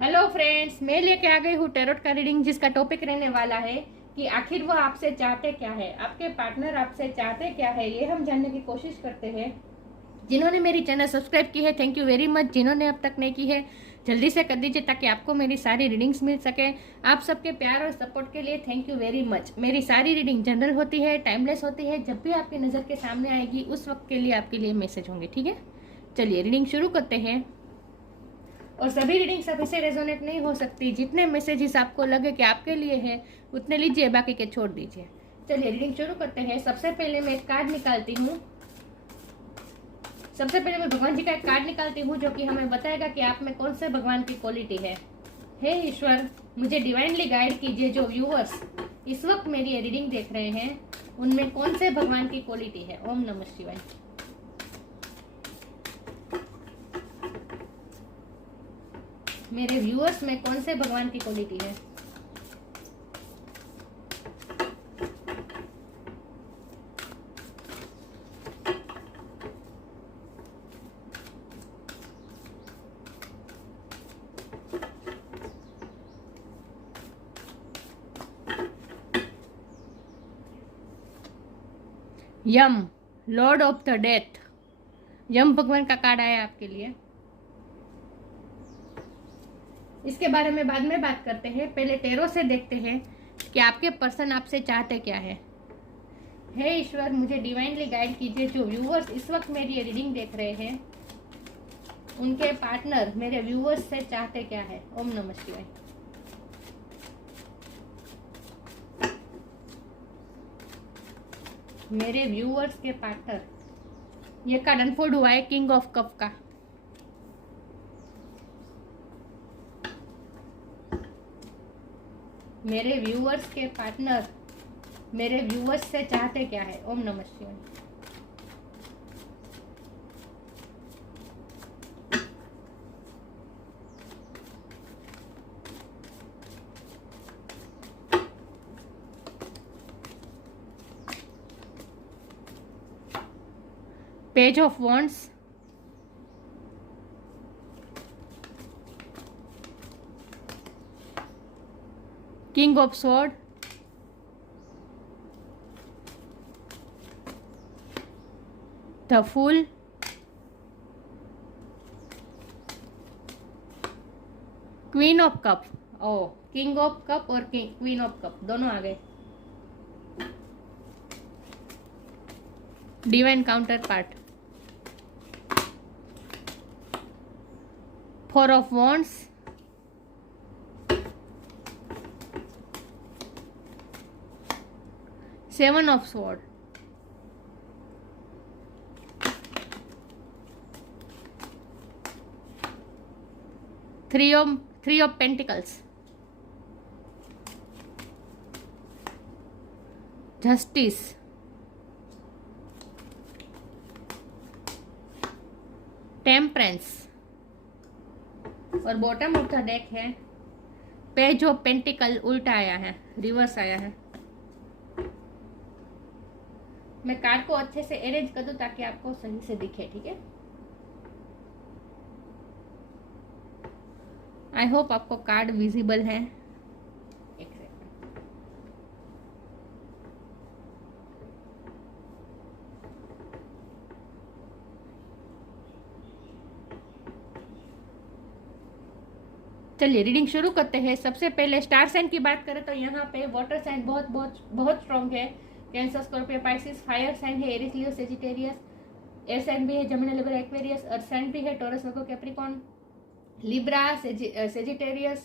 Hello friends, मैं लेके आ गई हूँ टैरोट का रीडिंग, जिसका टॉपिक रहने वाला है कि आखिर वो आपसे चाहते क्या है, आपके पार्टनर आपसे चाहते क्या है, ये हम जानने की कोशिश करते हैं। जिन्होंने मेरी चैनल सब्सक्राइब की है, थैंक यू वेरी मच। जिन्होंने अब तक नहीं की है, जल्दी से कर दीजिए ताकि आपको मेरी सारी रीडिंग्स मिल सके। आप सबके प्यार और सपोर्ट के लिए थैंक यू वेरी मच। मेरी सारी रीडिंग जनरल होती है, टाइमलेस होती है। जब भी आपकी नज़र के सामने आएगी उस वक्त के लिए आपके लिए मैसेज होंगे, ठीक है। चलिए रीडिंग शुरू करते हैं। और सभी रीडिंग सभी से रेजोनेट नहीं हो सकती। जितने मैसेजेस आपको लगे कि आपके लिए है उतने लीजिए, बाकी के छोड़ दीजिए। चलिए रीडिंग शुरू करते हैं। सबसे पहले मैं एक कार्ड निकालती हूँ। सबसे पहले मैं भगवान जी का एक कार्ड निकालती हूँ जो कि हमें बताएगा कि आप में कौन से भगवान की क्वालिटी है। हे ईश्वर, मुझे डिवाइनली गाइड कीजिए। जो व्यूअर्स इस वक्त मेरी ये रीडिंग देख रहे हैं उनमें कौन से भगवान की क्वालिटी है। ओम नमः शिवाय। मेरे व्यूअर्स में कौन से भगवान की क्वालिटी है। यम, लॉर्ड ऑफ द डेथ। यम भगवान का कार्ड आया आपके लिए। इसके बारे में बाद में बात करते हैं, पहले टेरो से देखते हैं कि आपके पर्सन आपसे चाहते क्या है। हे ईश्वर, मुझे डिवाइनली गाइड कीजिए। जो व्यूअर्स इस वक्त मेरी ये रीडिंग देख रहे हैं उनके पार्टनर मेरे व्यूअर्स से चाहते क्या है। ओम नमः शिवाय। मेरे व्यूअर्स के पार्टनर, ये कार्ड अनफोल्ड हुआ है किंग ऑफ कप का। मेरे व्यूअर्स के पार्टनर मेरे व्यूअर्स से चाहते क्या है। ओम नमः शिवाय। Page of wands, king of sword, the fool, queen of cup. ओ, किंग ऑफ कप और क्वीन ऑफ कप दोनों आ गए। Divine counterpart, four of wands, seven of sword, three of pentacles, justice, temperance और bottom of the deck है page of pentacle. उल्टा आया है, रिवर्स आया है। मैं कार्ड को अच्छे से अरेंज कर दूं ताकि आपको सही से दिखे, ठीक है। आई होप आपको कार्ड विजिबल है। एक सेकंड। चलिए रीडिंग शुरू करते हैं। सबसे पहले स्टार साइन की बात करें तो यहाँ पे वाटर साइन बहुत बहुत बहुत स्ट्रॉन्ग है। Cancer, Scorpio, Pisces. Fire sign है Aries, Leo, Sagittarius. Air sign भी है Gemini, Libra, Aquarius. Earth sign भी है Taurus, Virgo, Capricorn, Libra, Sagittarius.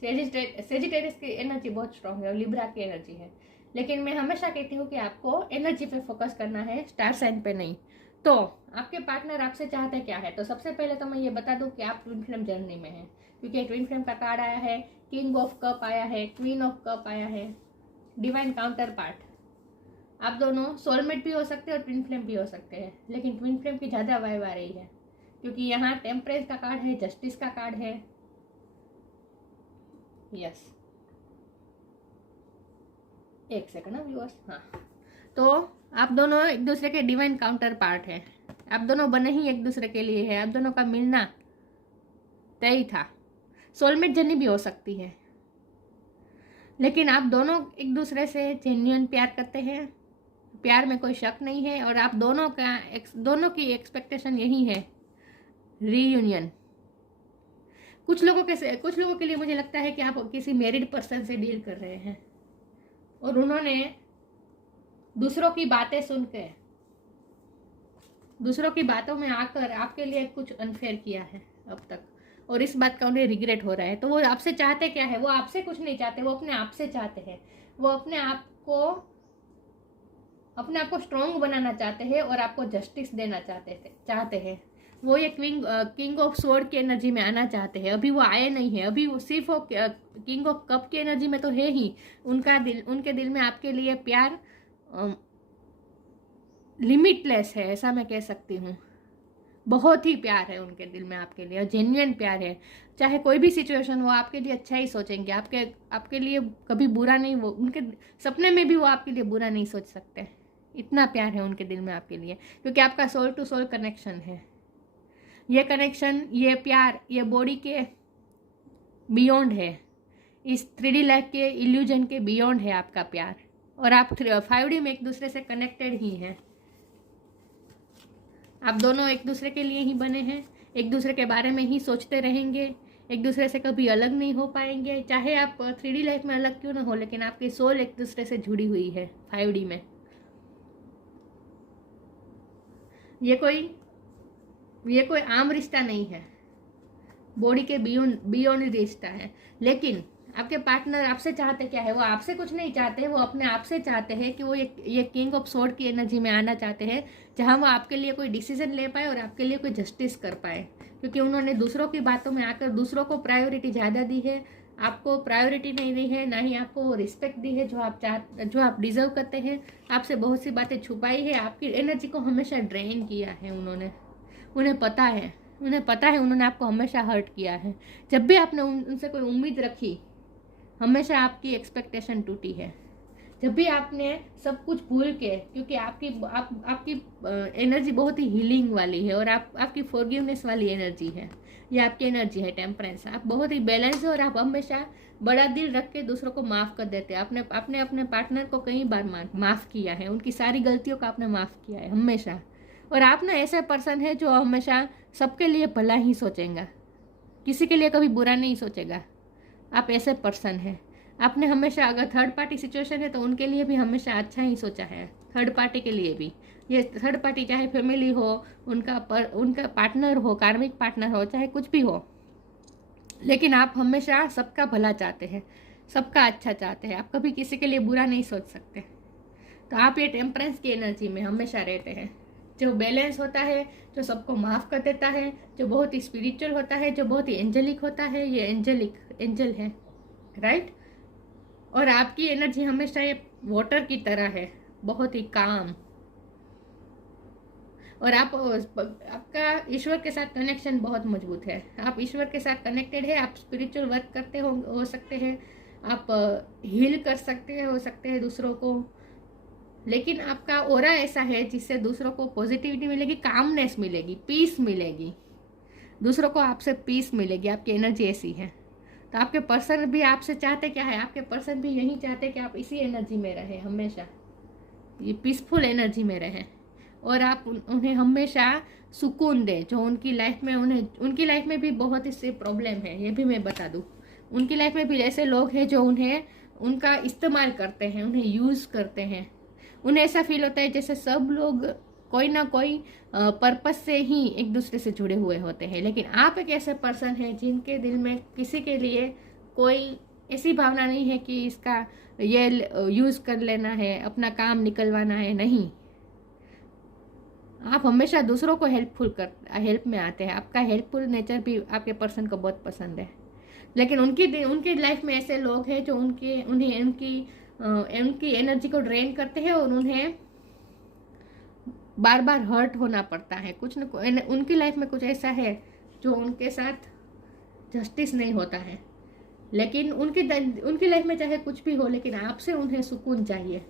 Sagittarius की एनर्जी बहुत स्ट्रॉन्ग है और लिब्रा की एनर्जी है। लेकिन मैं हमेशा कहती हूँ कि आपको एनर्जी पे फोकस करना है, स्टार साइन पे नहीं। तो आपके पार्टनर आपसे चाहते क्या है, तो सबसे पहले तो मैं ये बता दूं कि आप ट्विन फ्लेम जर्नी में हैं, क्योंकि ट्विन फ्लेम का कार्ड आया है, किंग ऑफ कप आया है, क्वीन ऑफ कप आया है, डिवाइन काउंटर पार्ट। आप दोनों सोलमेट भी हो सकते हैं और ट्विन फ्लेम भी हो सकते हैं, लेकिन ट्विन फ्लेम की ज़्यादा वाइब आ रही है क्योंकि यहाँ टेम्परेंस का कार्ड है, जस्टिस का कार्ड है। यस, एक सेकंड ना व्यूअर्स। हाँ, तो आप दोनों एक दूसरे के डिवाइन काउंटर पार्ट है। आप दोनों बने ही एक दूसरे के लिए है। आप दोनों का मिलना तय था। सोलमेट जर्नी भी हो सकती है, लेकिन आप दोनों एक दूसरे से जेन्युइन प्यार करते हैं, प्यार में कोई शक नहीं है, और आप दोनों की एक्सपेक्टेशन यही है, रीयूनियन। कुछ लोगों के लिए मुझे लगता है कि आप किसी मैरिड पर्सन से डील कर रहे हैं और उन्होंने दूसरों की बातें सुनकर, दूसरों की बातों में आकर आपके लिए कुछ अनफेयर किया है अब तक, और इस बात का उन्हें रिग्रेट हो रहा है। तो वो आपसे चाहते क्या है? वो आपसे कुछ नहीं चाहते, वो अपने आप से चाहते हैं। वो अपने आप को स्ट्रॉन्ग बनाना चाहते हैं और आपको जस्टिस देना चाहते हैं। वो ये किंग ऑफ स्वॉर्ड की एनर्जी में आना चाहते हैं। अभी वो आए नहीं है, अभी वो सिर्फ किंग ऑफ कप की एनर्जी में तो है ही। उनके दिल में आपके लिए प्यार लिमिटलेस है, ऐसा मैं कह सकती हूँ। बहुत ही प्यार है उनके दिल में आपके लिए, जेन्युइन प्यार है। चाहे कोई भी सिचुएशन हो, आपके लिए अच्छा ही सोचेंगे, आपके लिए कभी बुरा नहीं। वो उनके सपने में भी वो आपके लिए बुरा नहीं सोच सकते। इतना प्यार है उनके दिल में आपके लिए, क्योंकि आपका सोल टू सोल कनेक्शन है। ये कनेक्शन, ये प्यार, ये बॉडी के बियॉन्ड है, इस 3D लाइफ के इल्यूजन के बियॉन्ड है आपका प्यार। और आप 5D में एक दूसरे से कनेक्टेड ही हैं। आप दोनों एक दूसरे के लिए ही बने हैं, एक दूसरे के बारे में ही सोचते रहेंगे, एक दूसरे से कभी अलग नहीं हो पाएंगे। चाहे आप 3D लाइफ में अलग क्यों ना हो, लेकिन आपकी सोल एक दूसरे से जुड़ी हुई है 5D में। ये कोई आम रिश्ता नहीं है, बॉडी के बियॉन्ड रिश्ता है। लेकिन आपके पार्टनर आपसे चाहते क्या है? वो आपसे कुछ नहीं चाहते, वो अपने आप से चाहते हैं कि वो ये किंग ऑफ स्वॉर्ड की एनर्जी में आना चाहते हैं, जहां वो आपके लिए कोई डिसीजन ले पाए और आपके लिए कोई जस्टिस कर पाए। क्योंकि उन्होंने दूसरों की बातों में आकर दूसरों को प्रायोरिटी ज़्यादा दी है, आपको प्रायोरिटी नहीं दी है, ना ही आपको रिस्पेक्ट दी है जो आप डिजर्व करते हैं। आपसे बहुत सी बातें छुपाई है, आपकी एनर्जी को हमेशा ड्रेन किया है उन्होंने। उन्हें पता है उन्होंने आपको हमेशा हर्ट किया है। जब भी आपने उनसे कोई उम्मीद रखी, हमेशा आपकी एक्सपेक्टेशन टूटी है। जब भी आपने सब कुछ भूल के, क्योंकि आपकी एनर्जी बहुत ही हीलिंग वाली है और आपकी फॉरगिवनेस वाली एनर्जी है। ये आपकी एनर्जी है टेम्परेंस। आप बहुत ही बैलेंस है और आप हमेशा बड़ा दिल रख के दूसरों को माफ़ कर देते हैं। आपने अपने पार्टनर को कई बार माफ़ किया है, उनकी सारी गलतियों का आपने माफ़ किया है हमेशा। और आप ना ऐसा पर्सन है जो हमेशा सबके लिए भला ही सोचेगा, किसी के लिए कभी बुरा नहीं सोचेगा। आप ऐसे पर्सन हैं। आपने हमेशा, अगर थर्ड पार्टी सिचुएशन है तो उनके लिए भी हमेशा अच्छा ही सोचा है। थर्ड पार्टी के लिए भी, ये थर्ड पार्टी चाहे फैमिली हो, उनका पार्टनर हो, कार्मिक पार्टनर हो, चाहे कुछ भी हो, लेकिन आप हमेशा सबका भला चाहते हैं, सबका अच्छा चाहते हैं। आप कभी किसी के लिए बुरा नहीं सोच सकते। तो आप ये टेम्परेंस की एनर्जी में हमेशा रहते हैं, जो बैलेंस होता है, जो सबको माफ़ कर देता है, जो बहुत ही स्पिरिचुअल होता है, जो बहुत ही एंजेलिक होता है। ये एंजल है, राइट। और आपकी एनर्जी हमेशा ये वाटर की तरह है, बहुत ही काम। और आपका ईश्वर के साथ कनेक्शन बहुत मजबूत है। आप ईश्वर के साथ कनेक्टेड है। आप स्पिरिचुअल वर्क करते हो सकते हैं, आप हील कर सकते हैं दूसरों को। लेकिन आपका ऑरा ऐसा है जिससे दूसरों को पॉजिटिविटी मिलेगी, कामनेस मिलेगी, पीस मिलेगी, दूसरों को आपसे पीस मिलेगी। आपकी एनर्जी ऐसी है। तो आपके पर्सन भी आपसे चाहते क्या है? आपके पर्सन भी यही चाहते कि आप इसी एनर्जी में रहें, हमेशा ये पीसफुल एनर्जी में रहें, और आप उन्हें हमेशा सुकून दें। जो उनकी लाइफ में भी बहुत इससे प्रॉब्लम है, ये भी मैं बता दूं। उनकी लाइफ में भी ऐसे लोग हैं जो उनका इस्तेमाल करते हैं, उन्हें यूज़ करते हैं। उन्हें ऐसा फील होता है जैसे सब लोग कोई ना कोई पर्पस से ही एक दूसरे से जुड़े हुए होते हैं। लेकिन आप एक ऐसे पर्सन हैं जिनके दिल में किसी के लिए कोई ऐसी भावना नहीं है कि इसका ये यूज़ कर लेना है, अपना काम निकलवाना है। नहीं, आप हमेशा दूसरों को हेल्प में आते हैं। आपका हेल्पफुल नेचर भी आपके पर्सन को बहुत पसंद है। लेकिन उनकी लाइफ में ऐसे लोग हैं जो उनकी एनर्जी को ड्रेन करते हैं और उन्हें बार बार हर्ट होना पड़ता है। उनकी लाइफ में कुछ ऐसा है जो उनके साथ जस्टिस नहीं होता है। लेकिन उनकी लाइफ में चाहे कुछ भी हो, लेकिन आपसे उन्हें सुकून चाहिए,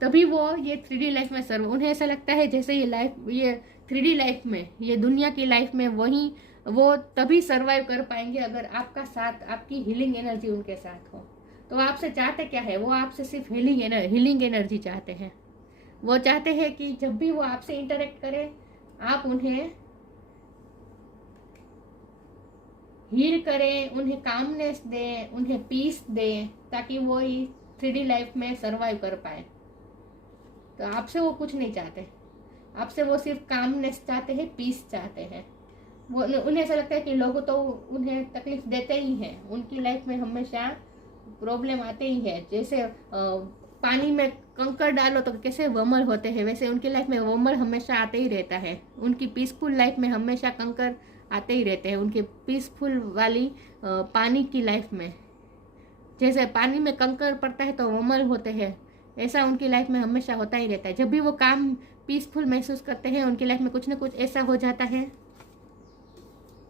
तभी वो ये 3D लाइफ में उन्हें ऐसा लगता है जैसे ये 3D लाइफ में, ये दुनिया की लाइफ में वही वो तभी सरवाइव कर पाएंगे अगर आपका साथ, आपकी हीलिंग एनर्जी उनके साथ हो। तो आपसे चाहते क्या है, वो आपसे सिर्फ हीलिंग एनर्जी चाहते हैं। वो चाहते हैं कि जब भी वो आपसे इंटरेक्ट करें आप उन्हें हील करें, उन्हें कामनेस दें, उन्हें पीस दें, ताकि वो 3D लाइफ में सरवाइव कर पाए। तो आपसे वो कुछ नहीं चाहते, आपसे वो सिर्फ कामनेस चाहते हैं, पीस चाहते हैं। वो उन्हें ऐसा लगता है कि लोग तो उन्हें तकलीफ देते ही हैं, उनकी लाइफ में हमेशा प्रॉब्लम आते ही है। जैसे पानी में कंकड़ डालो तो कैसे वमल होते हैं, वैसे उनकी लाइफ में वमल हमेशा आते ही रहता है। उनकी पीसफुल लाइफ में हमेशा कंकड़ आते ही रहते हैं, उनके पीसफुल वाली पानी की लाइफ में जैसे पानी में कंकड़ पड़ता है तो वमल होते हैं, ऐसा उनकी लाइफ में हमेशा होता ही रहता है। जब भी वो काम पीसफुल महसूस करते हैं उनकी लाइफ में कुछ ना कुछ ऐसा हो जाता है,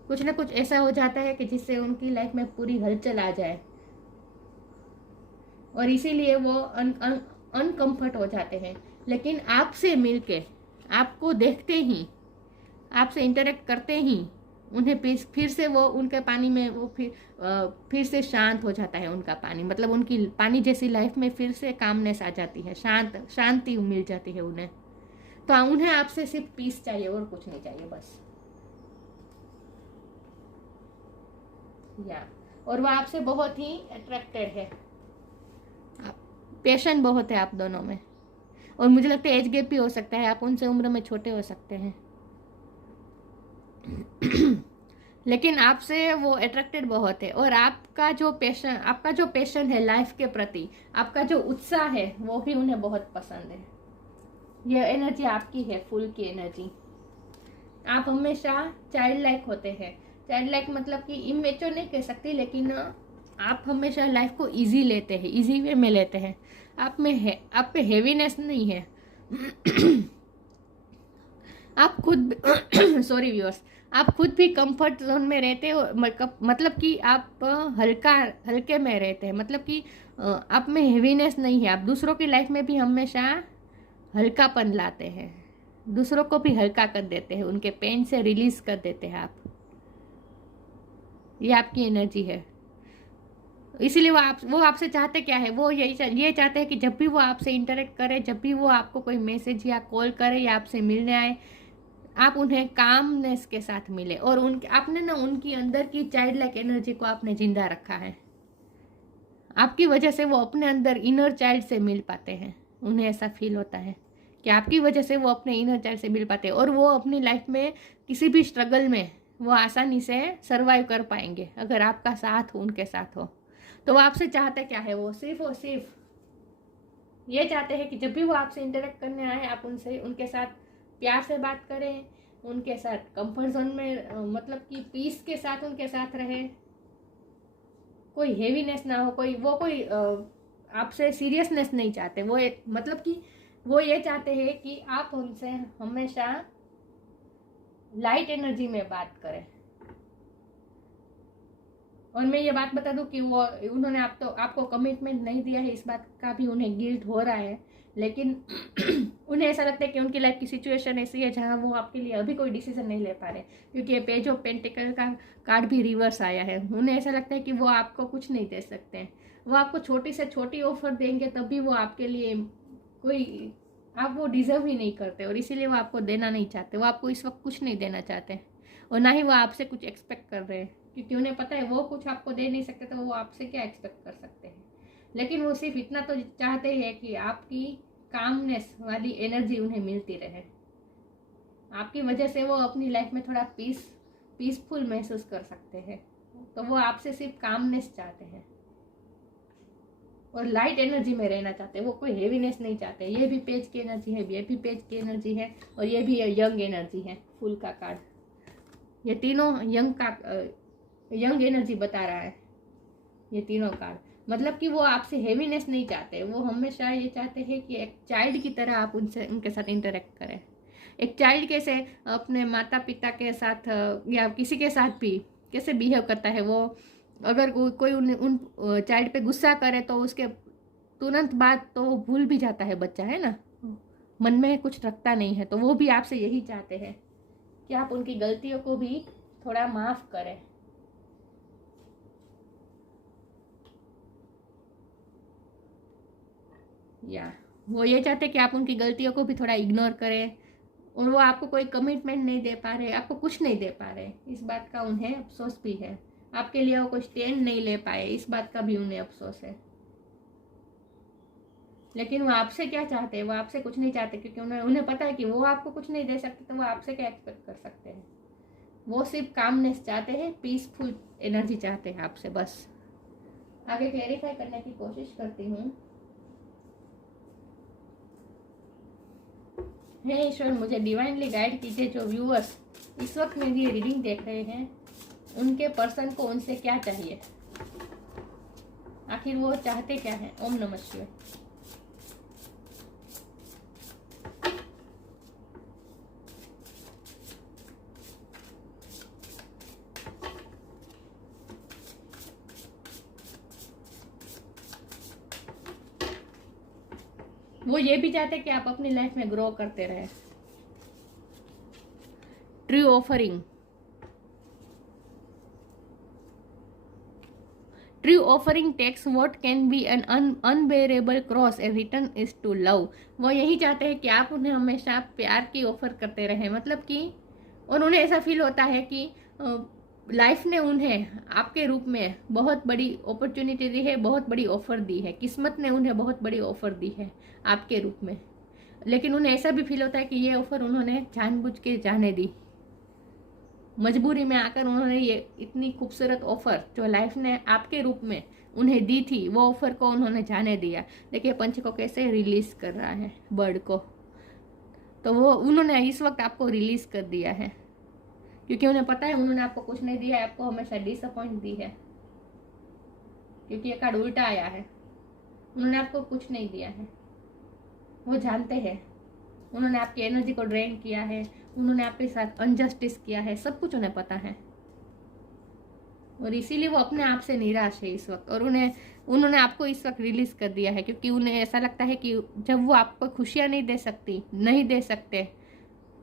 कुछ ना कुछ ऐसा हो जाता है कि जिससे उनकी लाइफ में पूरी हलचल आ जाए, और इसीलिए वो अनकंफर्ट हो जाते हैं। लेकिन आपसे मिलके, आपको देखते ही, आपसे इंटरेक्ट करते ही उन्हें फिर से वो उनके पानी में वो फिर से शांत हो जाता है उनका पानी। मतलब उनकी पानी जैसी लाइफ में फिर से कामनेस आ जाती है, शांति मिल जाती है उन्हें। तो उन्हें आपसे सिर्फ पीस चाहिए और कुछ नहीं चाहिए बस। और वो आपसे बहुत ही अट्रैक्टेड है, पैशन बहुत है आप दोनों में। और मुझे लगता है एज गैप भी हो सकता है, आप उनसे उम्र में छोटे हो सकते हैं लेकिन आपसे वो अट्रैक्टेड बहुत है। और आपका जो पैशन है लाइफ के प्रति, आपका जो उत्साह है वो भी उन्हें बहुत पसंद है। यह एनर्जी आपकी है, फुल की एनर्जी। आप हमेशा चाइल्ड लाइक होते हैं। चाइल्ड लाइक मतलब कि इमेच्योर नहीं कह सकती, लेकिन आप हमेशा लाइफ को इजी लेते हैं, इजी वे में लेते हैं। आप पे हैवीनेस नहीं है आप खुद सॉरी व्यूअर्स, आप खुद भी कंफर्ट जोन में रहते हो। मतलब कि आप हल्के में रहते हैं, मतलब कि आप में हैवीनेस नहीं है। आप दूसरों की लाइफ में भी हमेशा हल्कापन लाते हैं, दूसरों को भी हल्का कर देते हैं, उनके पेन से रिलीज कर देते हैं आप। ये आपकी एनर्जी है। इसीलिए वो आपसे चाहते क्या है, वो ये चाहते हैं कि जब भी वो आपसे इंटरेक्ट करे, जब भी वो आपको कोई मैसेज या कॉल करे या आपसे मिलने आए, आप उन्हें कामनेस के साथ मिले। और आपने ना उनकी अंदर की चाइल्ड लाइक एनर्जी को आपने जिंदा रखा है। आपकी वजह से वो अपने अंदर इनर चाइल्ड से मिल पाते हैं। उन्हें ऐसा फील होता है कि आपकी वजह से वो अपने इनर चाइल्ड से मिल पाते हैं, और वो अपनी लाइफ में किसी भी स्ट्रगल में वो आसानी से सरवाइव कर पाएंगे अगर आपका साथ हो, उनके साथ हो। तो वो आपसे चाहते क्या है, वो सिर्फ और सिर्फ ये चाहते हैं कि जब भी वो आपसे इंटरेक्ट करने आए, आप उनके साथ प्यार से बात करें, उनके साथ कंफर्ट जोन में मतलब कि पीस के साथ उनके साथ रहे, कोई हेवीनेस ना हो, कोई आपसे सीरियसनेस नहीं चाहते। मतलब कि वो ये चाहते हैं कि आप उनसे हमेशा लाइट एनर्जी में बात करें। और मैं ये बात बता दूं कि उन्होंने आपको कमिटमेंट नहीं दिया है, इस बात का भी उन्हें गिल्ट हो रहा है, लेकिन उन्हें ऐसा लगता है कि उनकी लाइफ की सिचुएशन ऐसी है जहां वो आपके लिए अभी कोई डिसीजन नहीं ले पा रहे, क्योंकि ये पेज ऑफ पेंटिकल का कार्ड भी रिवर्स आया है। उन्हें ऐसा लगता है कि वो आपको कुछ नहीं दे सकते हैं, वो आपको छोटी से छोटी ऑफर देंगे तब भी वो आपके लिए आप वो डिजर्व ही नहीं करते, और इसीलिए वो आपको देना नहीं चाहते। वो आपको इस वक्त कुछ नहीं देना चाहते, और ना ही वो आपसे कुछ एक्सपेक्ट कर रहे हैं, क्योंकि उन्हें पता है वो कुछ आपको दे नहीं सकते, तो वो आपसे क्या एक्सपेक्ट कर सकते हैं। लेकिन वो सिर्फ इतना तो चाहते हैं कि आपकी कामनेस वाली एनर्जी उन्हें मिलती रहे। आपकी वजह से वो अपनी लाइफ में थोड़ा पीसफुल महसूस कर सकते हैं। तो वो आपसे सिर्फ कामनेस चाहते हैं और लाइट एनर्जी में रहना चाहते हैं। वो कोई हेवीनेस नहीं चाहते। ये भी पेज की एनर्जी है, ये भी पेज की एनर्जी है, और ये भी यंग एनर्जी है, फुल का कार्ड। ये तीनों यंग एनर्जी बता रहा है, ये तीनों कार्ड। मतलब कि वो आपसे हेवीनेस नहीं चाहते, वो हमेशा ये चाहते हैं कि एक चाइल्ड की तरह आप उनके साथ इंटरेक्ट करें। एक चाइल्ड कैसे अपने माता पिता के साथ या किसी के साथ भी कैसे बिहेव करता है, वो अगर कोई उन चाइल्ड पे गुस्सा करे तो उसके तुरंत बाद तो वो भूल भी जाता है बच्चा, है ना, मन में कुछ रखता नहीं है। तो वो भी आपसे यही चाहते हैं कि आप उनकी गलतियों को भी थोड़ा माफ करें। या वो ये चाहते कि आप उनकी गलतियों को भी थोड़ा इग्नोर करें, और वो आपको कोई कमिटमेंट नहीं दे पा रहे, आपको कुछ नहीं दे पा रहे, इस बात का उन्हें अफसोस भी है। आपके लिए वो कोई स्टैंड नहीं ले पाए, इस बात का भी उन्हें अफसोस है। लेकिन वो आपसे क्या चाहते हैं? वो आपसे कुछ नहीं चाहते, क्योंकि उन्हें पता है कि वो आपको कुछ नहीं दे सकते, तो वो आपसे क्या एक्सपेक्ट कर सकते हैं। वो सिर्फ कामनेस चाहते हैं, पीसफुल एनर्जी चाहते हैं आपसे, बस। आगे क्लेरिफाई करने की कोशिश करती हूँ। हे ईश्वर, मुझे डिवाइनली गाइड कीजिए, जो व्यूअर्स इस वक्त मेरी रीडिंग देख रहे हैं, उनके पर्सन को उनसे क्या चाहिए, आखिर वो चाहते क्या है। ओम नमः शिवाय। वो ये भी चाहते कि आप अपनी लाइफ में ग्रो करते रहे। True offering, true offering takes what can be an unbearable cross and return is to love. वो यही चाहते हैं कि आप उन्हें हमेशा प्यार की ऑफर करते रहे, मतलब कि, और उन्हें ऐसा फील होता है कि लाइफ ने उन्हें आपके रूप में बहुत बड़ी अपॉर्चुनिटी दी है, बहुत बड़ी ऑफर दी है, किस्मत ने उन्हें बहुत बड़ी ऑफर दी है आपके रूप में। लेकिन उन्हें ऐसा भी फील होता है कि ये ऑफर उन्होंने जानबूझ के जाने दी, मजबूरी में आकर उन्होंने ये इतनी खूबसूरत ऑफर जो लाइफ ने आपके रूप में उन्हें दी थी, वो ऑफर को उन्होंने जाने दिया। देखिए पंच को कैसे रिलीज कर रहा है, बर्ड को। तो वो उन्होंने इस वक्त आपको रिलीज कर दिया है, क्योंकि उन्हें पता है उन्होंने आपको कुछ नहीं दिया है, आपको हमेशा डिसअपॉइंट दी है, क्योंकि ये कार्ड उल्टा आया है। उन्होंने आपको कुछ नहीं दिया है, वो जानते हैं। उन्होंने आपकी एनर्जी को ड्रेन किया है, उन्होंने आपके साथ अनजस्टिस किया है, सब कुछ उन्हें पता है, और इसीलिए वो अपने आप से निराश है इस वक्त। और उन्होंने आपको इस वक्त रिलीज कर दिया है, क्योंकि उन्हें ऐसा लगता है कि जब वो आपको खुशियाँ नहीं दे सकते,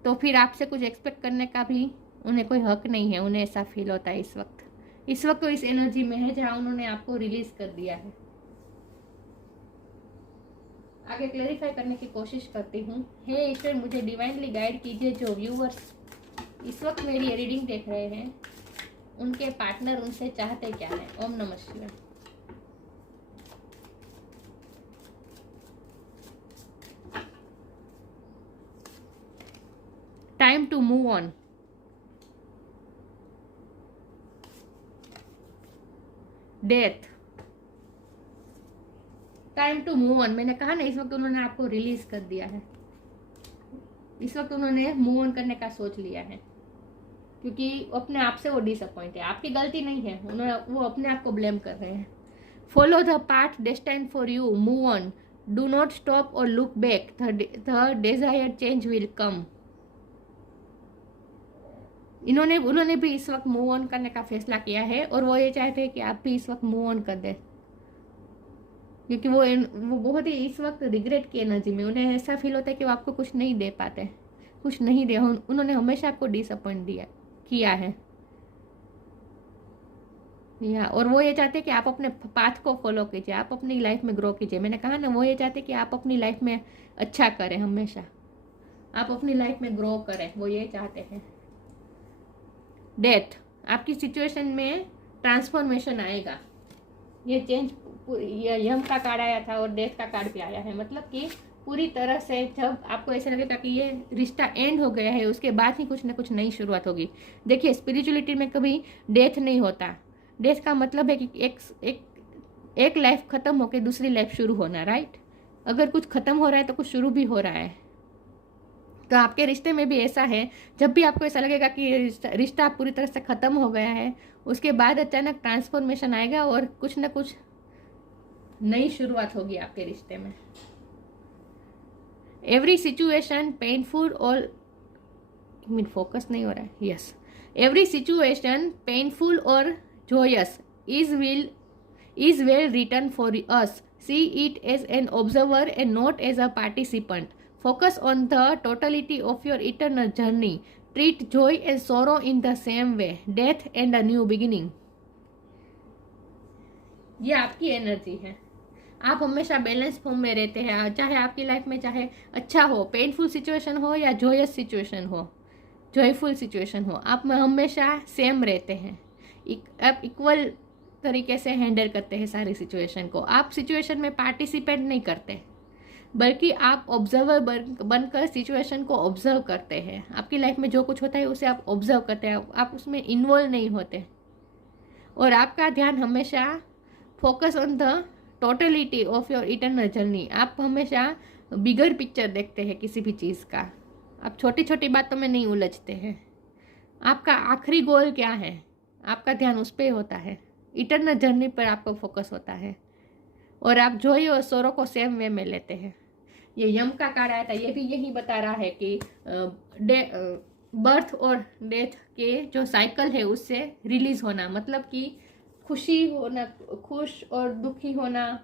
तो फिर आपसे कुछ एक्सपेक्ट करने का भी उन्हें कोई हक नहीं है। उन्हें ऐसा फील होता है इस वक्त तो इस एनर्जी में है जहाँ उन्होंने आपको रिलीज कर दिया है। आगे क्लेरिफाई करने की कोशिश करती हूँ। हे ईश्वर, मुझे डिवाइनली गाइड कीजिए, जो व्यूअर्स इस वक्त मेरी रीडिंग देख रहे हैं, उनके पार्टनर उनसे चाहते क्या है। ओम नमः शिवाय। Time to move on, death, time to move on. मैंने कहा ना, इस वक्त उन्होंने आपको रिलीज कर दिया है, इस वक्त उन्होंने मूव ऑन करने का सोच लिया है, क्योंकि अपने आप से वो डिसअपॉइंट है। आपकी गलती नहीं है, वो अपने आप को ब्लेम कर रहे हैं। Follow the path destined for you, move on, do not stop और look back, the desired change will come. उन्होंने भी इस वक्त मूव ऑन करने का फैसला किया है, और वो ये चाहते हैं कि आप भी इस वक्त मूव ऑन कर दें, क्योंकि वो बहुत ही इस वक्त रिग्रेट की एनर्जी में। उन्हें ऐसा फील होता है कि वो आपको कुछ नहीं दे पाते, कुछ नहीं दिया। उन्होंने हमेशा आपको डिसअपॉइंट किया है। और वो ये चाहते हैं कि आप अपने पाथ को फॉलो कीजिए, आप अपनी लाइफ में ग्रो कीजिए। मैंने कहा ना, वो ये चाहते हैं कि आप अपनी लाइफ में अच्छा करें, हमेशा आप अपनी लाइफ में ग्रो करें, वो ये चाहते हैं। डेथ, आपकी सिचुएशन में ट्रांसफॉर्मेशन आएगा। ये चेंज, यम का कार्ड आया था और डेथ का कार्ड भी आया है, मतलब कि पूरी तरह से जब आपको ऐसे लगेगा कि ये रिश्ता एंड हो गया है, उसके बाद ही कुछ ना कुछ नई शुरुआत होगी। देखिए स्पिरिचुअलिटी में कभी डेथ नहीं होता। डेथ का मतलब है कि एक लाइफ खत्म होकर दूसरी लाइफ शुरू होना, राइट। अगर कुछ खत्म हो रहा है तो कुछ शुरू भी हो रहा है। तो आपके रिश्ते में भी ऐसा है, जब भी आपको ऐसा लगेगा कि रिश्ता पूरी तरह से खत्म हो गया है, उसके बाद अचानक ट्रांसफॉर्मेशन आएगा और कुछ ना कुछ नई शुरुआत होगी आपके रिश्ते में। एवरी सिचुएशन पेनफुल और फोकस नहीं हो रहा है, यस। एवरी सिचुएशन पेनफुल और joyous is well written for us. See it as an observer and not as a participant. Focus on the totality of your eternal journey. Treat Joy and सोरो in the same way, death and a new beginning. ये आपकी energy है। आप हमेशा balance form में रहते हैं, चाहे आपकी लाइफ में चाहे अच्छा हो, पेनफुल सिचुएशन हो या जॉयस सिचुएशन हो, जॉयफुल सिचुएशन हो, आप में हमेशा सेम रहते हैं। आप इक्वल तरीके से हैंडल करते हैं सारी सिचुएशन को। आप सिचुएशन में पार्टिसिपेट नहीं करते, बल्कि आप ऑब्जर्वर बनकर सिचुएशन को ऑब्जर्व करते हैं। आपकी लाइफ में जो कुछ होता है उसे आप ऑब्जर्व करते हैं, आप उसमें इन्वॉल्व नहीं होते। और आपका ध्यान हमेशा focus on the totality of your eternal journey. आप हमेशा बिगर पिक्चर देखते हैं किसी भी चीज़ का। आप छोटी छोटी बातों में नहीं उलझते हैं। आपका आखिरी गोल क्या है, आपका ध्यान उस पर होता है। इटर्नल जर्नी पर आपको फोकस होता है। और आप जॉय और सोरो को सेम वे में लेते हैं। ये यम का कार्ड आया था, ये भी यही बता रहा है कि बर्थ और डेथ के जो साइकिल है उससे रिलीज होना, मतलब कि खुशी होना, खुश और दुखी होना,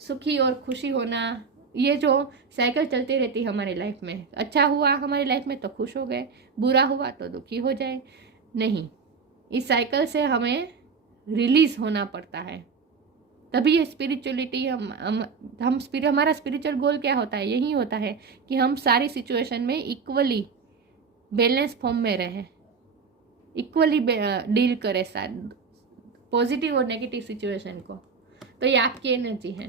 सुखी और खुशी होना, ये जो साइकिल चलती रहती है हमारी लाइफ में। अच्छा हुआ हमारी लाइफ में तो खुश हो गए, बुरा हुआ तो दुखी हो जाए। नहीं, इस साइकिल से हमें रिलीज होना पड़ता है, तभी ये स्पिरिचुअलिटी हमारा स्पिरिचुअल गोल क्या होता है, यही होता है कि हम सारी सिचुएशन में इक्वली बैलेंस फॉर्म में रहें, इक्वली डील करें साथ पॉजिटिव और नेगेटिव सिचुएशन को। तो ये आपकी एनर्जी है।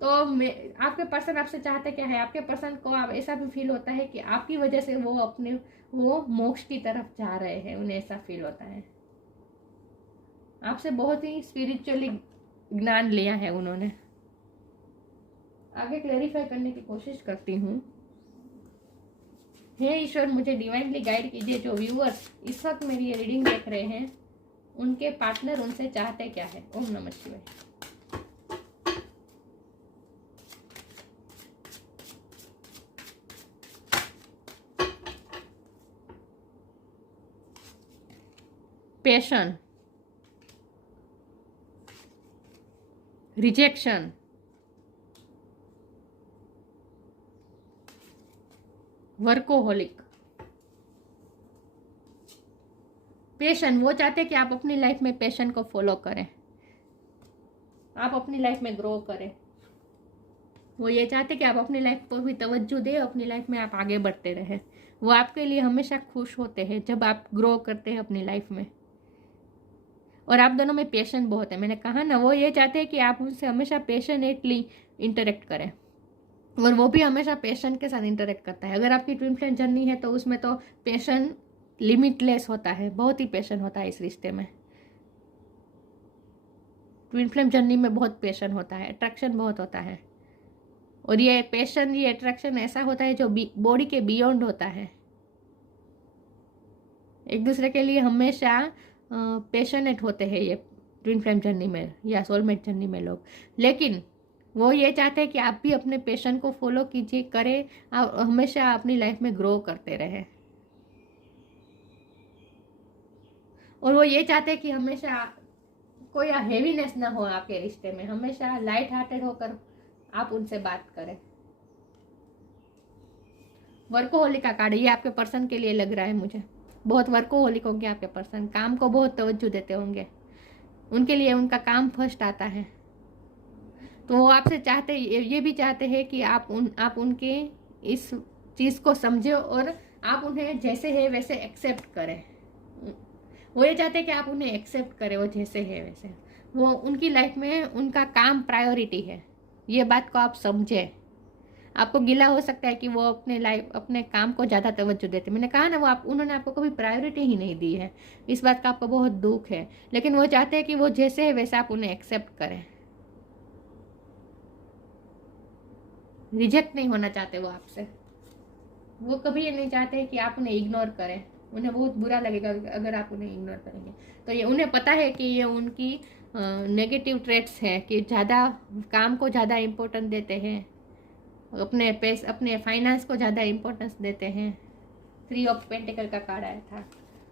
तो आपके पर्सन आपसे चाहते क्या है, आपके पर्सन को आप ऐसा भी फील होता है कि आपकी वजह से वो मोक्ष की तरफ जा रहे हैं, उन्हें ऐसा फील होता है। आपसे बहुत ही स्पिरिचुअली ज्ञान लिया है उन्होंने। आगे क्लैरिफाई करने की कोशिश करती हूँ। हे ईश्वर, मुझे डिवाइनली गाइड कीजिए। जो व्यूअर्स इस वक्त मेरी ये रीडिंग देख रहे हैं, उनके पार्टनर उनसे चाहते क्या है। ओम नमः शिवाय। Passion, rejection, workaholic. पैशन, वो चाहते हैं कि आप अपनी लाइफ में पैशन को फॉलो करें, आप अपनी लाइफ में ग्रो करें। वो ये चाहते हैं कि आप अपनी लाइफ को भी तवज्जो दें, अपनी लाइफ में आप आगे बढ़ते रहें। वो आपके लिए हमेशा खुश होते हैं जब आप ग्रो करते हैं अपनी लाइफ में। और आप दोनों में पैशन बहुत है, मैंने कहा ना। वो ये चाहते हैं कि आप उनसे हमेशा पैशनेटली इंटरेक्ट करें, और वो भी हमेशा पैशन के साथ इंटरेक्ट करता है। अगर आपकी ट्विन फ्लेम जर्नी है तो उसमें तो पैशन लिमिटलेस होता है, बहुत ही पैशन होता है इस रिश्ते में। ट्विन फ्लेम जर्नी में बहुत पैशन होता है, अट्रैक्शन बहुत होता है। और ये पैशन, ये अट्रैक्शन ऐसा होता है जो बॉडी के बियॉन्ड होता है। एक दूसरे के लिए हमेशा पैशनेट होते हैं ये ट्विन फ्लेम जर्नी में या सोलमेट जर्नी में लोग। लेकिन वो ये चाहते हैं कि आप भी अपने पैशन को फॉलो कीजिए, करें, आप हमेशा अपनी लाइफ में ग्रो करते रहें। और वो ये चाहते हैं कि हमेशा कोई हेवीनेस ना हो आपके रिश्ते में, हमेशा लाइट हार्टेड होकर आप उनसे बात करें। वर्कोहोलिक का कार्ड, ये आपके पर्सन के लिए लग रहा है मुझे। बहुत वर्कोहोलिक होंगे आपके पर्सन, काम को बहुत तवज्जो देते होंगे, उनके लिए उनका काम फर्स्ट आता है। तो वो आपसे चाहते, ये भी चाहते हैं कि आप उनके इस चीज़ को समझें और आप उन्हें जैसे है वैसे एक्सेप्ट करें। वो ये चाहते हैं कि आप उन्हें एक्सेप्ट करें, वो जैसे है वैसे। वो उनकी लाइफ में उनका काम प्रायोरिटी है, ये बात को आप समझें। आपको गिला हो सकता है कि वो अपने काम को ज़्यादा तवज्जो देते। मैंने कहा ना, उन्होंने आपको कभी प्रायोरिटी ही नहीं दी है, इस बात का आपको बहुत दुख है। लेकिन वो चाहते हैं कि वो जैसे है वैसे आप उन्हें एक्सेप्ट करें। रिजेक्ट नहीं होना चाहते वो आपसे। वो कभी ये नहीं चाहते कि आप उन्हें इग्नोर करें, उन्हें बहुत बुरा लगेगा अगर आप उन्हें इग्नोर करेंगे। तो ये उन्हें पता है कि ये उनकी नेगेटिव ट्रेट्स है कि ज़्यादा काम को ज़्यादा इम्पोर्टेंस देते हैं, अपने फाइनेंस को ज़्यादा इम्पोर्टेंस देते हैं। 3 ऑफ पेंटिकल का कार्ड आया था।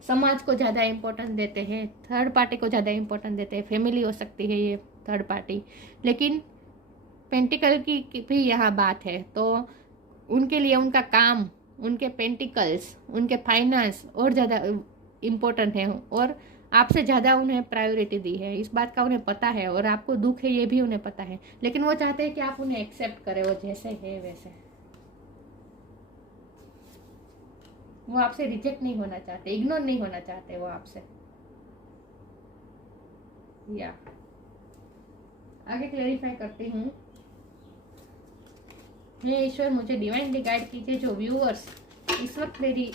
समाज को ज़्यादा इम्पोर्टेंस देते हैं, थर्ड पार्टी को ज़्यादा इम्पोर्टेंस देते हैं। फैमिली हो सकती है ये थर्ड पार्टी, लेकिन पेंटिकल की भी यहाँ बात है। तो उनके लिए उनका काम, उनके पेंटिकल्स, उनके फाइनेंस और ज़्यादा इम्पोर्टेंट है और आपसे ज़्यादा उन्हें प्रायोरिटी दी है। इस बात का उन्हें पता है और आपको दुख है ये भी उन्हें पता है, लेकिन वो चाहते हैं कि आप उन्हें एक्सेप्ट करें वो जैसे है वैसे। वो आपसे रिजेक्ट नहीं होना चाहते, इग्नोर नहीं होना चाहते वो आपसे। या आगे क्लेरिफाई करती हूँ। हे ईश्वर, मुझे डिवाइनली गाइड कीजिए जो व्यूअर्स इस वक्त मेरी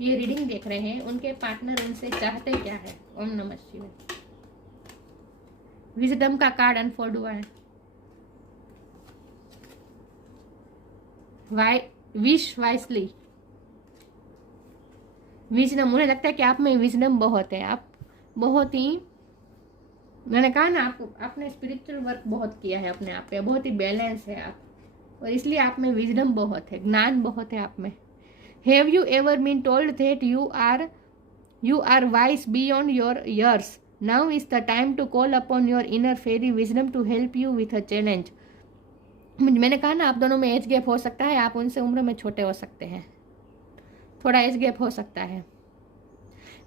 ये रीडिंग देख रहे हैं, उनके पार्टनर उनसे चाहते क्या है। ओम नमः शिवाय। विजडम का कार्ड अनफोल्ड हुआ है। Wish wisely. विजडम, मुझे लगता है कि आप में विजडम बहुत है। आप बहुत ही, मैंने कहा ना, आपने स्पिरिचुअल वर्क बहुत किया है अपने आप पे, बहुत ही बैलेंस है आप, और इसलिए आप में विजडम बहुत है, ज्ञान बहुत है आप में। Have you ever been told that you are wise beyond your years? Now is the time to call upon your inner fairy wisdom to help you with a challenge. मैंने कहा ना, आप दोनों में एज गैप हो सकता है, आप उनसे उम्र में छोटे हो सकते हैं, थोड़ा एज गैप हो सकता है,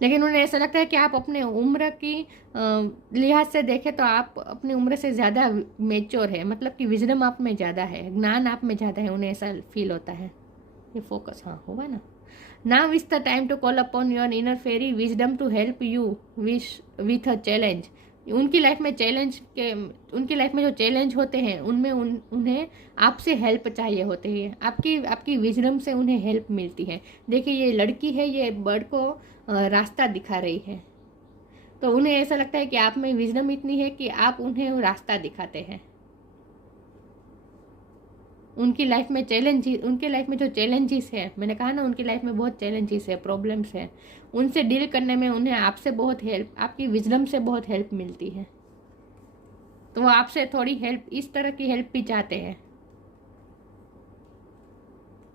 लेकिन उन्हें ऐसा लगता है कि आप अपने उम्र की लिहाज से देखें तो आप अपनी उम्र से ज़्यादा मेच्योर है, मतलब कि विजडम आप में ज़्यादा है, ज्ञान आप में ज़्यादा है, उन्हें ऐसा फील होता है। ये फोकस हाँ हुआ ना। Now is the time to call upon your inner fairy wisdom to help you with a challenge. उनकी लाइफ में उनकी लाइफ में जो चैलेंज होते हैं उनमें उन्हें आपसे हेल्प चाहिए होते हैं, आपकी विजडम से उन्हें हेल्प मिलती है। देखिए ये लड़की है, ये बर्ड को रास्ता दिखा रही है, तो उन्हें ऐसा लगता है कि आप में विजडम इतनी है कि आप उन्हें वो रास्ता दिखाते हैं। उनकी लाइफ में जो चैलेंजेस है, मैंने कहा ना उनकी लाइफ में बहुत चैलेंजेस है, प्रॉब्लम्स है, उनसे डील करने में उन्हें आपसे बहुत हेल्प, आपकी विजडम से बहुत हेल्प मिलती है। तो वो आपसे थोड़ी हेल्प, इस तरह की हेल्प भी चाहते हैं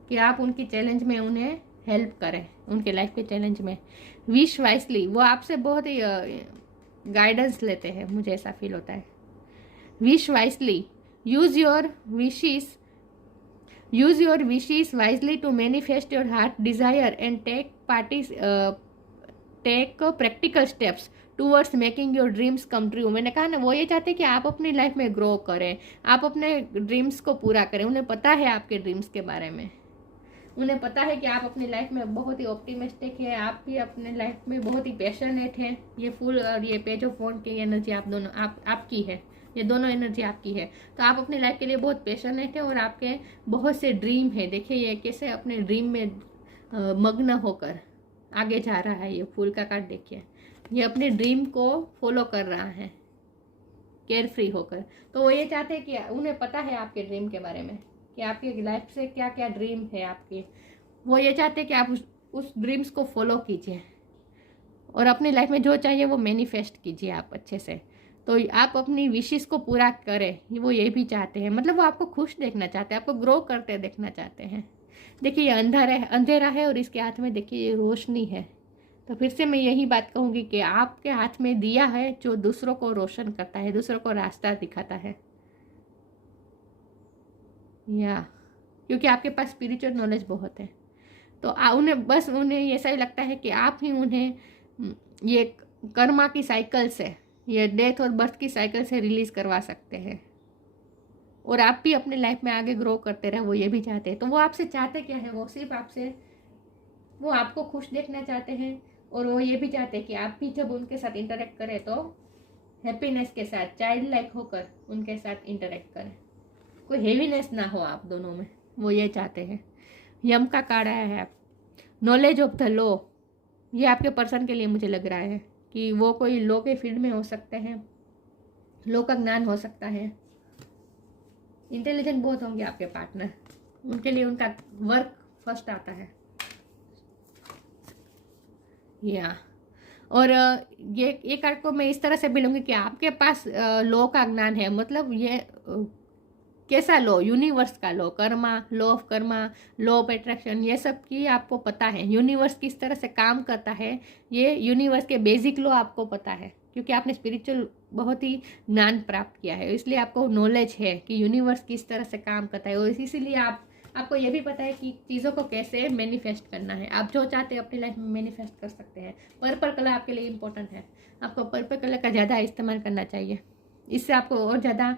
कि आप उनकी चैलेंज में उन्हें हेल्प करें, उनके लाइफ के चैलेंज में। विश वाइसली, वो आपसे बहुत ही गाइडेंस लेते हैं, मुझे ऐसा फील होता है। Wish wisely, use your wishes wisely to manifest your heart desire and take practical steps towards making your dreams come true. मैंने कहा ना, वो ये चाहते हैं कि आप अपनी लाइफ में ग्रो करें, आप अपने ड्रीम्स को पूरा करें। उन्हें पता है आपके ड्रीम्स के बारे में, उन्हें पता है कि आप अपनी लाइफ में बहुत ही ऑप्टिमिस्टिक है, आप भी अपने लाइफ में बहुत ही पैशनेट हैं। ये फूल और ये पेज ऑफ वॉन्ड की एनर्जी आप दोनों आपकी है, ये दोनों एनर्जी आपकी है। तो आप अपनी लाइफ के लिए बहुत पैशनेट है और आपके बहुत से ड्रीम है। देखिए ये कैसे अपने ड्रीम में मग्न होकर आगे जा रहा है। ये फूल का कार्ड देखिए, ये अपने ड्रीम को फॉलो कर रहा है केयर फ्री होकर। तो वो ये चाहते हैं कि उन्हें पता है आपके ड्रीम के बारे में कि आपकी लाइफ से क्या क्या ड्रीम है आपके। वो ये चाहते हैं कि आप उस ड्रीम्स को फॉलो कीजिए और अपनी लाइफ में जो चाहिए वो मैनिफेस्ट कीजिए आप अच्छे से। तो आप अपनी विशेस को पूरा करें, वो ये भी चाहते हैं, मतलब वो आपको खुश देखना चाहते हैं, आपको ग्रो करते देखना चाहते हैं। देखिए ये अंधेरा है और इसके हाथ में देखिए ये रोशनी है। तो फिर से मैं यही बात कहूँगी कि आपके हाथ में दिया है जो दूसरों को रोशन करता है, दूसरों को रास्ता दिखाता है। या क्योंकि आपके पास स्पिरिचुअल नॉलेज बहुत है, तो उन्हें ऐसा ही लगता है कि आप ही उन्हें ये कर्मा की साइकिल से, ये डेथ और बर्थ की साइकिल से रिलीज करवा सकते हैं और आप भी अपने लाइफ में आगे ग्रो करते रहे, वो ये भी चाहते हैं। तो वो आपसे चाहते क्या है, वो सिर्फ वो आपको खुश देखना चाहते हैं और वो ये भी चाहते हैं कि आप भी जब उनके साथ इंटरेक्ट करें तो हैप्पीनेस के साथ, चाइल्ड लाइक होकर उनके साथ इंटरेक्ट करें, कोई हेवीनेस ना हो आप दोनों में, वो ये चाहते हैं। यम का कार्ड आया है, नॉलेज ऑफ द लॉ। ये आपके पर्सन के लिए मुझे लग रहा है कि वो कोई लॉ के फील्ड में हो सकते हैं, लॉ का ज्ञान हो सकता है, इंटेलिजेंट बहुत होंगे आपके पार्टनर, उनके लिए उनका वर्क फर्स्ट आता है। या और ये कार्ड को मैं इस तरह से भी लूँगी कि आपके पास लॉ का ज्ञान है, मतलब ये कैसा लॉ, यूनिवर्स का law, Karma, law of Karma, law of attraction, ये सब की आपको पता है। यूनिवर्स किस तरह से काम करता है, ये यूनिवर्स के बेसिक लॉ आपको पता है, क्योंकि आपने स्पिरिचुअल बहुत ही ज्ञान प्राप्त किया है, इसलिए आपको नॉलेज है कि यूनिवर्स किस तरह से काम करता है और इसीलिए आप आपको ये भी पता है कि चीज़ों को कैसे मैनिफेस्ट करना है। आप जो चाहते हैं अपनी लाइफ में मैनिफेस्ट कर सकते हैं। पर्पल कलर आपके लिए इम्पोर्टेंट है, आपको पर्पल कलर का ज़्यादा इस्तेमाल करना चाहिए। इससे आपको और ज़्यादा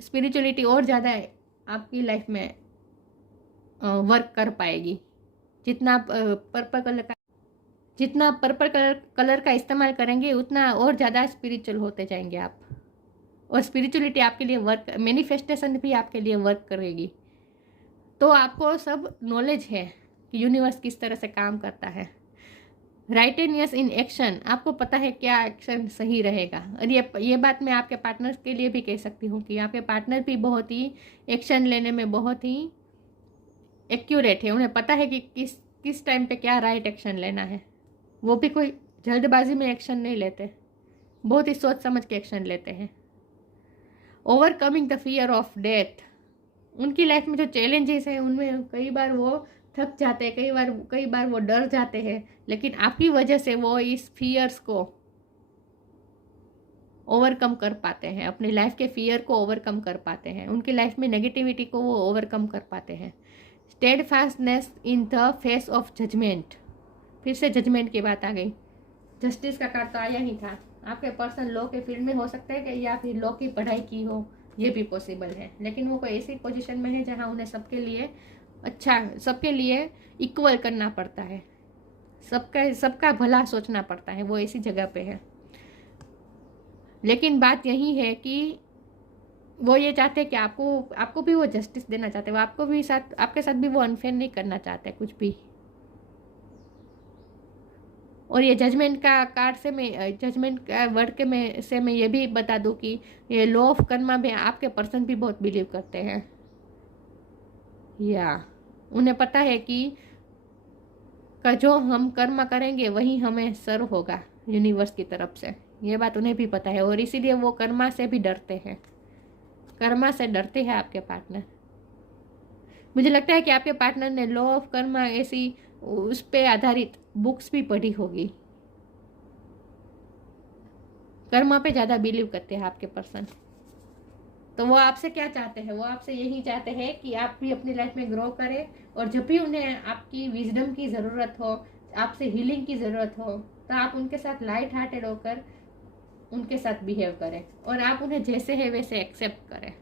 स्पिरिचुअलिटी और ज़्यादा आपकी लाइफ में वर्क कर पाएगी। जितना पर्पल कलर का इस्तेमाल करेंगे उतना और ज़्यादा स्पिरिचुअल होते जाएंगे आप, और स्पिरिचुअलिटी आपके लिए वर्क, मैनिफेस्टेशन भी आपके लिए वर्क करेगी। तो आपको सब नॉलेज है कि यूनिवर्स किस तरह से काम करता है। Right and yes in action, आपको पता है क्या एक्शन सही रहेगा। और ये बात मैं आपके पार्टनर्स के लिए भी कह सकती हूँ कि आपके पार्टनर भी बहुत ही एक्शन लेने में बहुत ही एक्यूरेट है। उन्हें पता है कि किस टाइम पे क्या राइट एक्शन लेना है। वो भी कोई जल्दबाजी में एक्शन नहीं लेते, बहुत ही सोच समझ के एक्शन लेते हैं। Overcoming the fear of death, उनकी लाइफ में जो चैलेंजेस हैं उनमें कई बार वो थक जाते हैं, कई बार वो डर जाते हैं, लेकिन आपकी वजह से वो इस फियर्स को ओवरकम कर पाते हैं, अपनी लाइफ के फियर को ओवरकम कर पाते हैं, उनकी लाइफ में नेगेटिविटी को वो ओवरकम कर पाते हैं। Steadfastness in the face of judgement, फिर से जजमेंट की बात आ गई। जस्टिस का कार्ड तो आया ही था। आपके पर्सन लॉ के फील्ड में हो सकते हैं कि या फिर लॉ की पढ़ाई की हो, ये भी पॉसिबल है, लेकिन वो कोई ऐसी पोजीशन में है जहाँ उन्हें सबके लिए सबके लिए इक्वल करना पड़ता है, सबका भला सोचना पड़ता है, वो ऐसी जगह पे है। लेकिन बात यही है कि वो ये चाहते हैं कि आपको भी वो जस्टिस देना चाहते हैं, वो आपके साथ भी वो अनफेयर नहीं करना चाहते कुछ भी। और ये जजमेंट का कार्ड से मैं, जजमेंट का वर्ड के मैं ये भी बता दूं कि ये लॉ ऑफ कर्मा में आपके पर्सन भी बहुत बिलीव करते हैं, या उन्हें पता है कि जो हम कर्म करेंगे वही हमें सर्व होगा यूनिवर्स की तरफ से। ये बात उन्हें भी पता है, और इसीलिए वो कर्मा से भी डरते हैं। कर्मा से डरते हैं आपके पार्टनर। मुझे लगता है कि आपके पार्टनर ने लॉ ऑफ कर्मा ऐसी उस पे आधारित बुक्स भी पढ़ी होगी। कर्मा पे ज़्यादा बिलीव करते हैं आपके पर्सन। तो वो आपसे क्या चाहते हैं, वो आपसे यही चाहते हैं कि आप भी अपनी लाइफ में ग्रो करें, और जब भी उन्हें आपकी विजडम की ज़रूरत हो, आपसे हीलिंग की ज़रूरत हो, तो आप उनके साथ लाइट हार्टेड होकर उनके साथ बिहेव करें, और आप उन्हें जैसे है वैसे एक्सेप्ट करें।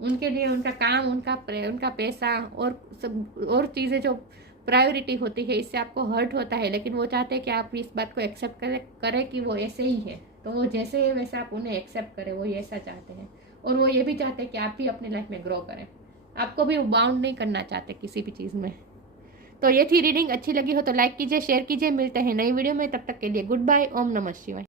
उनके लिए उनका काम, उनका पैसा और चीज़ें जो प्रायोरिटी होती है, इससे आपको हर्ट होता है, लेकिन वो चाहते हैं कि आप इस बात को एक्सेप्ट करें कि वो ऐसे ही है। तो वो जैसे है वैसे आप उन्हें एक्सेप्ट करें, वो ऐसा चाहते हैं। और वो ये भी चाहते हैं कि आप भी अपनी लाइफ में ग्रो करें, आपको भी बाउंड नहीं करना चाहते किसी भी चीज़ में। तो ये थी रीडिंग। अच्छी लगी हो तो लाइक कीजिए, शेयर कीजिए। मिलते हैं नई वीडियो में, तब तक के लिए गुड बाय। ओम नमः शिवाय।